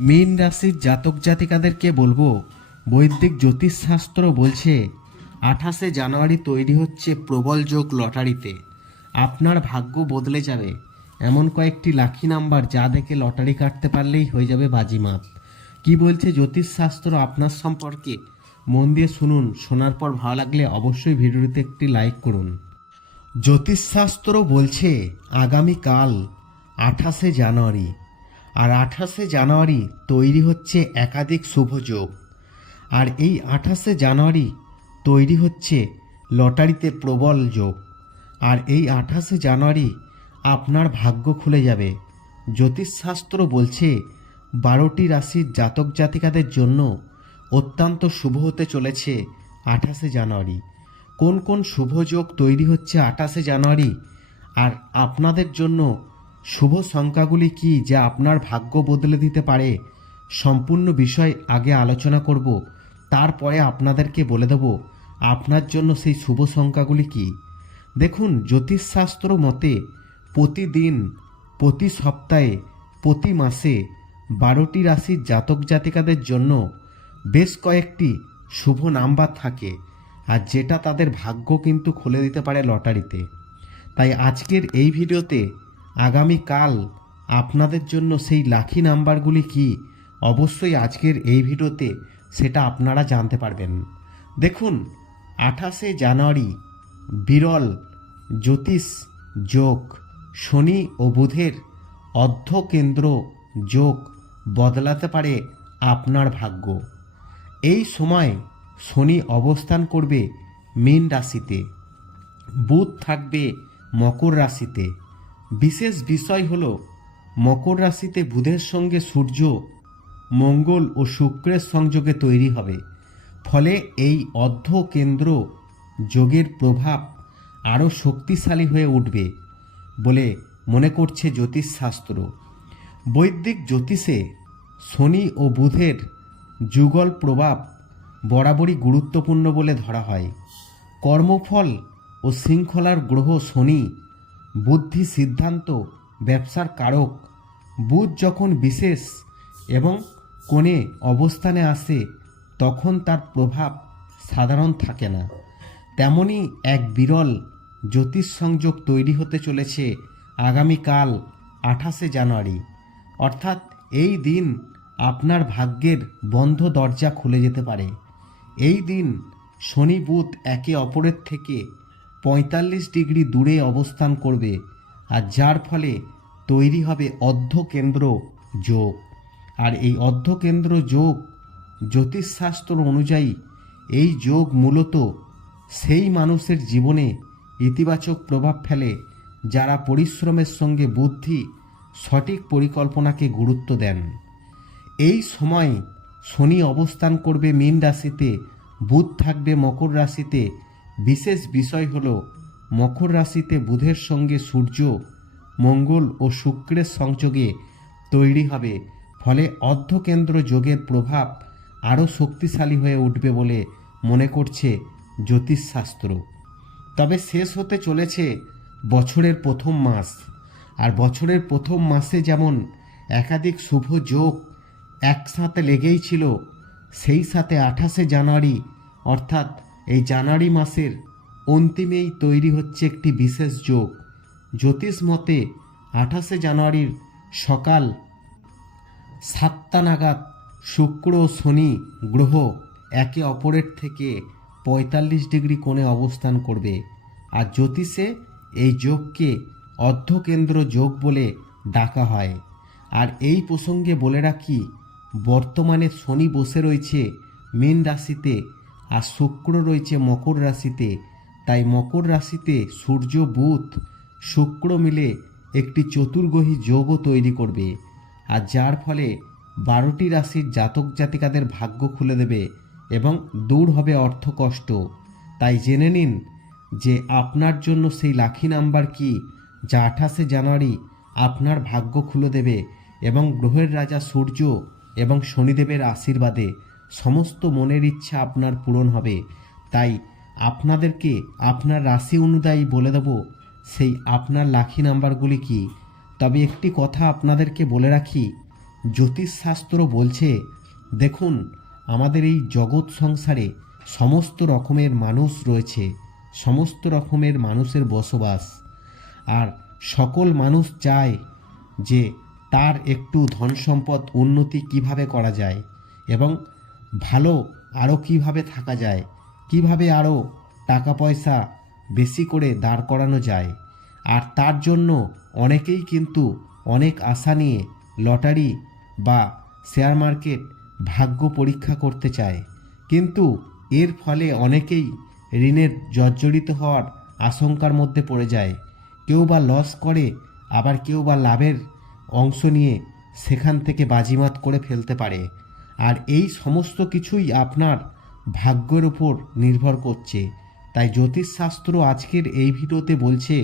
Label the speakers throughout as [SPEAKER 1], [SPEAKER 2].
[SPEAKER 1] মীন রাশির জাতক জাতিকাদেরকে বলব, বৈদিক জ্যোতিষশাস্ত্র বলছে, আঠাশে জানুয়ারি তৈরি হচ্ছে প্রবল যোগ লটারিতে। আপনার ভাগ্য বদলে যাবে। এমন কয়েকটি লাখি নাম্বার যা দেখে লটারি কাটতে পারলেই হয়ে যাবে বাজিমাত। কি বলছে জ্যোতিষশাস্ত্র আপনার সম্পর্কে? মন দিয়ে শুনুন। শোনার পর ভালো লাগলে অবশ্যই ভিডিওটিতে একটি লাইক করুন। জ্যোতিষশাস্ত্র বলছে, আগামীকাল আঠাশে জানুয়ারি আর আঠাশে জানুয়ারি তৈরি হচ্ছে একাধিক শুভযোগ আর এই আঠাশে জানুয়ারি তৈরি হচ্ছে লটারিতে প্রবল যোগ। আর এই আঠাশে জানুয়ারি আপনার ভাগ্য খুলে যাবে। জ্যোতিষশাস্ত্র বলছে, বারোটি রাশির জাতক জাতিকাদের জন্য অত্যন্ত শুভ হতে চলেছে আঠাশে জানুয়ারি। কোন কোন শুভযোগ তৈরি হচ্ছে আঠাশে জানুয়ারি? আর আপনাদের জন্য শুভ সংখ্যাগুলি কি যা আপনার ভাগ্য বদলে দিতে পারে? সম্পূর্ণ বিষয় আগে আলোচনা করব, তারপরে আপনাদেরকে বলে দেব, আপনার জন্য সেই শুভ সংখ্যাগুলি কি। দেখুন, জ্যোতিষশাস্ত্র মতে প্রতিদিন, প্রতি সপ্তাহে, প্রতি মাসে বারোটি রাশির জাতক জাতিকাদের জন্য বেশ কয়েকটি শুভ নাম্বার থাকে, আর যেটা তাদের ভাগ্য কিন্তু খুলে দিতে পারে লটারিতে। তাই আজকের এই ভিডিওতে আগামীকাল আপনাদের জন্য সেই লাকি নাম্বারগুলি কি? অবশ্যই আজকের এই ভিডিওতে সেটা আপনারা জানতে পারবেন। দেখুন, আঠাশে জানুয়ারি বিরল জ্যোতিষ যোগ, শনি ও বুধের অর্ধকেন্দ্র যোগ বদলাতে পারে আপনার ভাগ্য। এই সময় শনি অবস্থান করবে মীন রাশিতে, বুধ থাকবে মকর রাশিতে বিশেষ বিষয় হল, মকর রাশিতে বুধের সঙ্গে সূর্য মঙ্গল ও শুক্রের সংযোগে তৈরি হবে। ফলে এই অর্ধ কেন্দ্র যোগের প্রভাব আরও শক্তিশালী হয়ে উঠবে বলে মনে করছে জ্যোতিষশাস্ত্র। বৈদিক জ্যোতিষে শনি ও বুধের যুগল প্রভাব বরাবরই গুরুত্বপূর্ণ বলে ধরা হয়। কর্মফল ও শৃঙ্খলার গ্রহ শনি বুদ্ধি সিদ্ধান্ত, ব্যবসার কারক, বুধ যখন বিশেষ এবং কোণে অবস্থানে আসে, তখন তার প্রভাব সাধারণ থাকে না। তেমনি এক বিরল জ্যোতিষ সংযোগ তৈরি হতে চলেছে আগামীকাল, আঠাশে জানুয়ারি। অর্থাৎ এই দিন আপনার ভাগ্যের বন্ধ দরজা খুলে যেতে পারে। এই দিন শনি বুধ একে অপরের থেকে পঁয়তাল্লিশ ডিগ্রি দূরে অবস্থান করবে আর যার ফলে তৈরি হবে অর্ধকেন্দ্র যোগ। আর এই অর্ধকেন্দ্র যোগ জ্যোতিষশাস্ত্র অনুযায়ী এই যোগ মূলত সেই মানুষের জীবনে ইতিবাচক প্রভাব ফেলে যারা পরিশ্রমের সঙ্গে বুদ্ধি সঠিক পরিকল্পনাকে গুরুত্ব দেন। এই সময় শনি অবস্থান করবে মীন রাশিতে, বুধ থাকবে মকর রাশিতে বিশেষ বিষয় হল, মকর রাশিতে বুধের সঙ্গে সূর্য, মঙ্গল ও শুক্রের সংযোগে তৈরি হবে। ফলে অর্ধকেন্দ্র যোগের প্রভাব আরও শক্তিশালী হয়ে উঠবে বলে মনে করছে জ্যোতিষশাস্ত্র। তবে শেষ হতে চলেছে বছরের প্রথম মাস। আর বছরের প্রথম মাসে যেমন একাধিক শুভ যোগ একসাথে লেগেই ছিল, সেই সাথে আঠাশে জানুয়ারি, অর্থাৎ এই জানুয়ারি মাসের অন্তিমেই তৈরি হচ্ছে একটি বিশেষ যোগ। জ্যোতিষ মতে আঠাশে জানুয়ারির সকাল সাতটা নাগাদ শুক্র ও শনি গ্রহ একে অপরের থেকে পঁয়তাল্লিশ ডিগ্রি কোণে অবস্থান করবে। আর জ্যোতিষে এই যোগকে অর্ধকেন্দ্র যোগ বলে ডাকা হয়। আর এই প্রসঙ্গে বলে রাখি, বর্তমানে শনি বসে রয়েছে মীন রাশিতে আর শুক্র রয়েছে মকর রাশিতে। তাই মকর রাশিতে সূর্য, বুধ, শুক্র মিলে একটি চতুর্গ্রহী যোগও তৈরি করবে। আর যার ফলে বারোটি রাশির জাতক জাতিকাদের ভাগ্য খুলে দেবে এবং দূর হবে অর্থকষ্ট তাই জেনে নিন যে আপনার জন্য সেই লাখি নাম্বার কি, যা আঠাশে জানুয়ারি আপনার ভাগ্য খুলে দেবে এবং গ্রহের রাজা সূর্য এবং শনিদেবের আশীর্বাদে। সমস্ত মনের ইচ্ছা আপনার পূরণ হবে। তাই আপনাদেরকে আপনার রাশি অনুযায়ী বলে দেব, সেই আপনার লাখি নাম্বারগুলি কি? তবে একটি কথা আপনাদেরকে বলে রাখি জ্যোতিষশাস্ত্র বলছে, দেখুন, আমাদের এই জগৎ সংসারে সমস্ত রকমের মানুষ রয়েছে, সমস্ত রকমের মানুষের বসবাস। আর সকল মানুষ চায় যে তার একটু ধন সম্পদ উন্নতি কীভাবে করা যায় এবং ভালো আরও কীভাবে থাকা যায়? কীভাবে আরও টাকা পয়সা বেশি করে দাঁড় করানো যায়? আর তার জন্য অনেকেই কিন্তু অনেক আশা নিয়ে লটারি বা শেয়ার মার্কেট ভাগ্য পরীক্ষা করতে চায়। কিন্তু এর ফলে অনেকেই ঋণের জর্জরিত হওয়ার আশঙ্কার মধ্যে পড়ে যায়। কেউ বা লস করে, আবার কেউ বা লাভের অংশ নিয়ে সেখান থেকে বাজিমাত করে ফেলতে পারে। আর এই সমস্ত কিছুই আপনার ভাগ্যের উপর নির্ভর করছে। তাই জ্যোতিষশাস্ত্র আজকের এই ভিডিওতে বলছে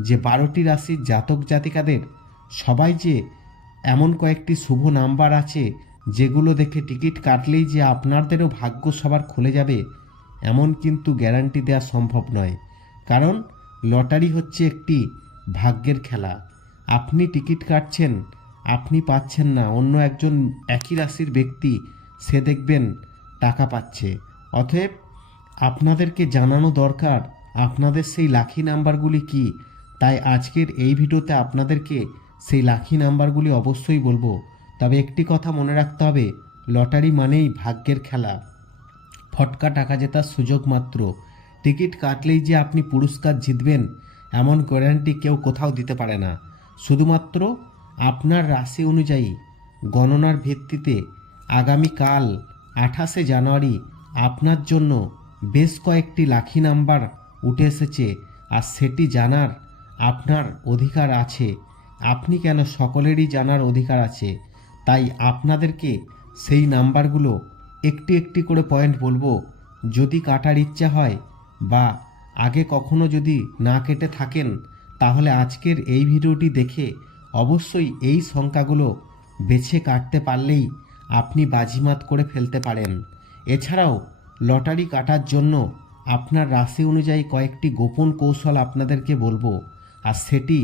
[SPEAKER 1] যে, বারোটি রাশির জাতক জাতিকাদের সবাই যে এমন কয়েকটি শুভ নাম্বার আছে, যেগুলো দেখে টিকিট কাটলেই যে আপনাদেরও ভাগ্য সবার খুলে যাবে, এমন কিন্তু গ্যারান্টি দেওয়া সম্ভব নয়। কারণ লটারি হচ্ছে একটি ভাগ্যের খেলা। আপনি টিকিট কাটছেন আপনি পাচ্ছেন না। অন্য একজন একই রাশির ব্যক্তি সে দেখবেন টাকা পাচ্ছে। অতএব আপনাদেরকে জানানো দরকার, আপনাদের সেই লাখি নাম্বারগুলি কি? তাই আজকের এই ভিডিওতে আপনাদেরকে সেই লাখি নাম্বারগুলি অবশ্যই বলব। তবে একটি কথা মনে রাখতে হবে, লটারি মানেই ভাগ্যের খেলা। ফটকা টাকা জেতার সুযোগ মাত্র। টিকিট কাটলেই যে আপনি পুরস্কার জিতবেন, এমন গ্যারান্টি কেউ কোথাও দিতে পারে না। শুধুমাত্র আপনার রাশি অনুযায়ী গণনার ভিত্তিতে আগামীকাল আঠাশে জানুয়ারি আপনার জন্য বেশ কয়েকটি লাখি নাম্বার উঠে এসেছে আর সেটি জানার আপনার অধিকার আছে। আপনি কেন সকলেরই জানার অধিকার আছে? তাই আপনাদেরকে সেই নাম্বারগুলো একটি একটি করে পয়েন্ট বলব। যদি কাটার ইচ্ছা হয় বা আগে কখনো যদি না কেটে থাকেন, তাহলে আজকের এই ভিডিওটি দেখে অবশ্যই এই সংখ্যাগুলো বেছে কাটতে পারলেই আপনি বাজিমাত করে ফেলতে পারেন। এছাড়াও লটারি কাটার জন্য আপনার রাশি অনুযায়ী কয়েকটি গোপন কৌশল আপনাদেরকে বলব, আর সেটি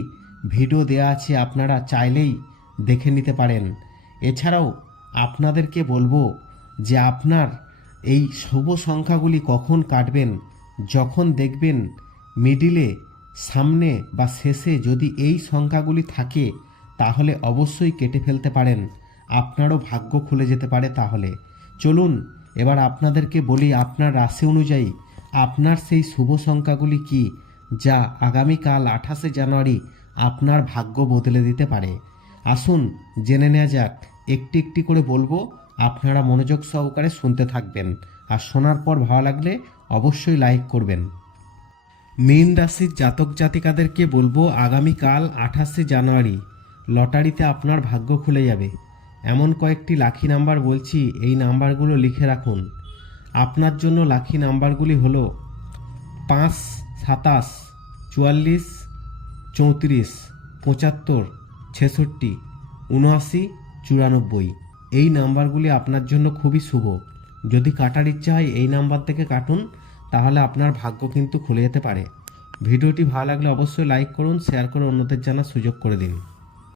[SPEAKER 1] ভিডিও দেওয়া আছে আপনারা চাইলেই দেখে নিতে পারেন। এছাড়াও আপনাদেরকে বলব যে আপনার এই শুভ সংখ্যাগুলি কখন কাটবেন, যখন দেখবেন মিডিলে সামনে বা শেষে যদি এই সংখ্যাগুলি থাকে, তাহলে অবশ্যই কেটে ফেলতে পারেন। আপনারও ভাগ্য খুলে যেতে পারে তাহলে। চলুন, এবার আপনাদেরকে বলি আপনার রাশি অনুযায়ী আপনার সেই শুভ সংখ্যাগুলি কি, যা আগামীকাল আঠাশে জানুয়ারি আপনার ভাগ্য বদলে দিতে পারে। আসুন, জেনে নেওয়া যাক। একটি একটি করে বলব, আপনারা মনোযোগ সহকারে শুনতে থাকবেন। আর শোনার পর ভালো লাগলে অবশ্যই লাইক করবেন। মীন রাশির জাতক জাতিকাদেরকে বলব আগামীকাল আঠাশে জানুয়ারি লটারিতে আপনার ভাগ্য খুলে যাবে। এমন কয়েকটি লাখি নাম্বার বলছি, এই নাম্বারগুলো লিখে রাখুন। আপনার জন্য লাখি নাম্বারগুলি হলো পাঁচ, সাতাশ, চুয়াল্লিশ, চৌত্রিশ, পঁচাত্তর, ছেষট্টি, উনআশি, চুরানব্বই। এই নাম্বারগুলি আপনার জন্য খুবই শুভ। যদি কাটার ইচ্ছা হয়, এই নাম্বার থেকে কাটুন। তাহলে আপনার ভাগ্য কিন্তু খুলে যেতে পারে। ভিডিওটি ভালো লাগলে অবশ্যই লাইক করুন শেয়ার করে অন্যদের জানার সুযোগ করে দিন।